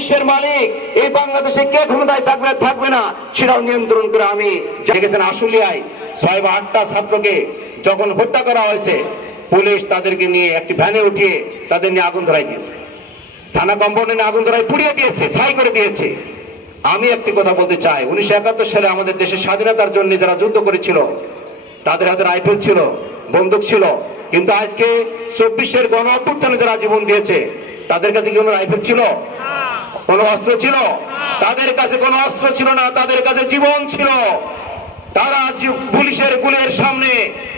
মহাবিশ্বের মালিক এই বাংলাদেশে কে ক্ষমতায় থাকবে না সেটাও নিয়ন্ত্রণ করে আমি দেখেছেন। আশুলিয়ায় 6 বা 8টা ছাত্রকে যখন হত্যা করা হয়েছে, পুলিশ তাদেরকে নিয়ে একটি ভ্যানে উঠিয়ে তাদের নিয়ে আগুন ধরাই দিয়েছে, থানা কম্পাউন্ডে নিয়ে আগুন ধরাই পুড়িয়ে দিয়েছে, ছাই করে দিয়েছে। আমি একটি কথা বলতে চাই, 1971 সালে আমাদের দেশের স্বাধীনতার জন্য যারা যুদ্ধ করেছিল তাদের হাতে রাইফেল ছিল, বন্দুক ছিল, কিন্তু আজকে 24-এর গণ অভ্যুত্থানে যারা জীবন দিয়েছে তাদের কাছে কি কোনো রাইফেল ছিল, কোনো অস্ত্র ছিল? তাদের কাছে কোনো অস্ত্র ছিল না, তাদের কাছে জীবন ছিল। তারা পুলিশের গুলির সামনে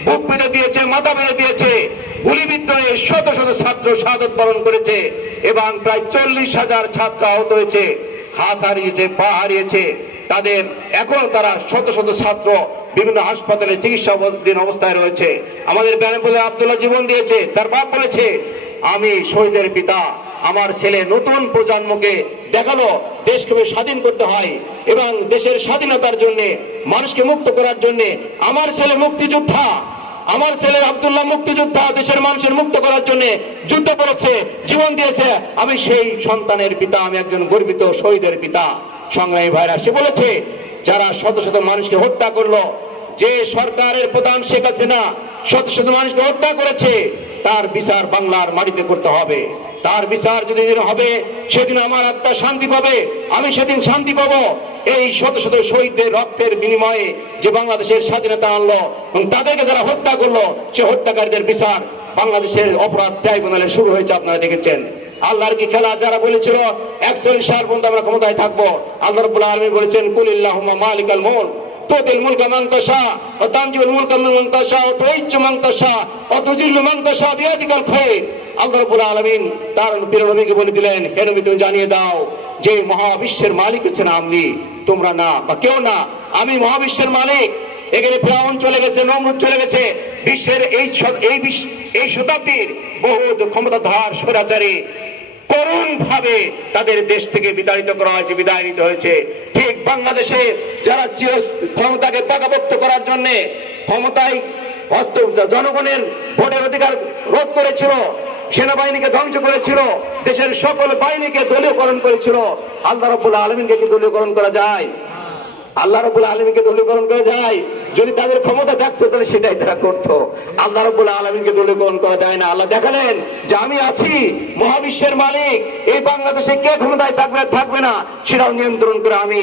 বুক পেতে দিয়েছে, মাথা পেতে দিয়েছে, গুলিবিদ্ধ হয়ে শত শত ছাত্র শাহাদাত বরণ করেছে এবং প্রায় 40,000 ছাত্র আহত হয়েছে, হাত হারিয়েছে, পা হারিয়েছে। তাদের এখনো তারা শত শত ছাত্র বিভিন্ন হাসপাতালে চিকিৎসাধীন অবস্থায় রয়েছে। আমাদের ব্যারামপুরে আব্দুল্লাহ জীবন দিয়েছে, তার বাপ বলেছে আমি শহীদের পিতা, আমার ছেলে নতুন প্রজন্মকে দেখালো দেশ কিভাবে স্বাধীন করতে হয় এবং দেশের স্বাধীনতার জন্য মানুষকে মুক্ত করার জন্য আমার ছেলে মুক্তিযোদ্ধা, আমার ছেলে আব্দুল্লাহ মুক্তিযোদ্ধা, দেশের মানুষের মুক্ত করার জন্য যুদ্ধ করেছে, জীবন দিয়েছে। আমি সেই সন্তানের পিতা, আমি একজন গর্বিত শহীদের পিতা। সংগ্রামী ভাইরা, সে বলেছে যারা শত শত মানুষকে হত্যা করলো, যে সরকারের প্রধান শেখ হাসিনা শত শত মানুষকে হত্যা করেছে, তার বিচার বাংলার মাটিতে করতে হবে। তার বিচার যদি হবে সেদিন আমার আত্মা শান্তি পাবে, আমি সেদিন শান্তি পাবো। এই শত শত শহীদদের রক্তের বিনিময়ে যে বাংলাদেশের স্বাধীনতা আনলো এবং তাদেরকে যারা হত্যা করলো, সে হত্যাকারীদের বিচার বাংলাদেশের অপরাধ ট্রাইব্যুনালে শুরু হয়েছে, আপনারা দেখেছেন। আল্লাহর কি খেলা? যারা বলেছিল 41 সাল পর্যন্ত আমরা ক্ষমতায় থাকবো, আল্লাহ রাব্বুল আলামিন বলেছেন কুলিল্লাহুম্মা মালিকাল মুলক তুতিল মুলকা মান তাশা ওয়া তানজিউল মুলকা মিম্মান তাশা ওয়া তুইজ্জু মান তাশা ওয়া তুযিল্লু মান তাশা বিয়াদিকাল খায়র। আল্লাহ রাব্বুল আলামিন তার প্রিয় নবীকে বলে দিলেন, হে নবী তুমি জানিয়ে দাও যে মহাবিশ্বের মালিক হচ্ছেন আমি, তোমরা না বা কেউ না, আমি মহাবিশ্বের মালিক। এখানে ফিরাউন চলে গেছে, নমরুদ চলে গেছে, বিশ্বের এই শতাব্দীর বহুত ক্ষমতাধর স্বৈরাচারী করুণ ভাবে তাদের দেশ থেকে বিতাড়িত করা হয়েছে, বিদায় নিতে হয়েছে। ঠিক বাংলাদেশে যারা ক্ষমতাকে পাকাপোক্ত করার জন্য ক্ষমতায় জনগণের ভোটের অধিকার রোধ করেছিল, সেনাবাহিনীকে ধ্বংস করেছিল, দেশের সকল বাহিনীকে দলীয়করণ করেছিল, আল্লাহ রাব্বুল আলামিনকে কি দলীয়করণ করা যায়? আল্লাহ রাব্বুল আলামিনকে দলীয়করণ করা যায়? যদি তাদের ক্ষমতা থাকতো তাহলে সেটাই তারা করতো। আল্লাহ রাব্বুল আলামিনকে দলীয়করণ করা যায় না। আল্লাহ দেখালেন যে আমি আছি, মহাবিশ্বের মালিক এই বাংলাদেশে কে ক্ষমতায় থাকবে না সেটাও নিয়ন্ত্রণ করে আমি।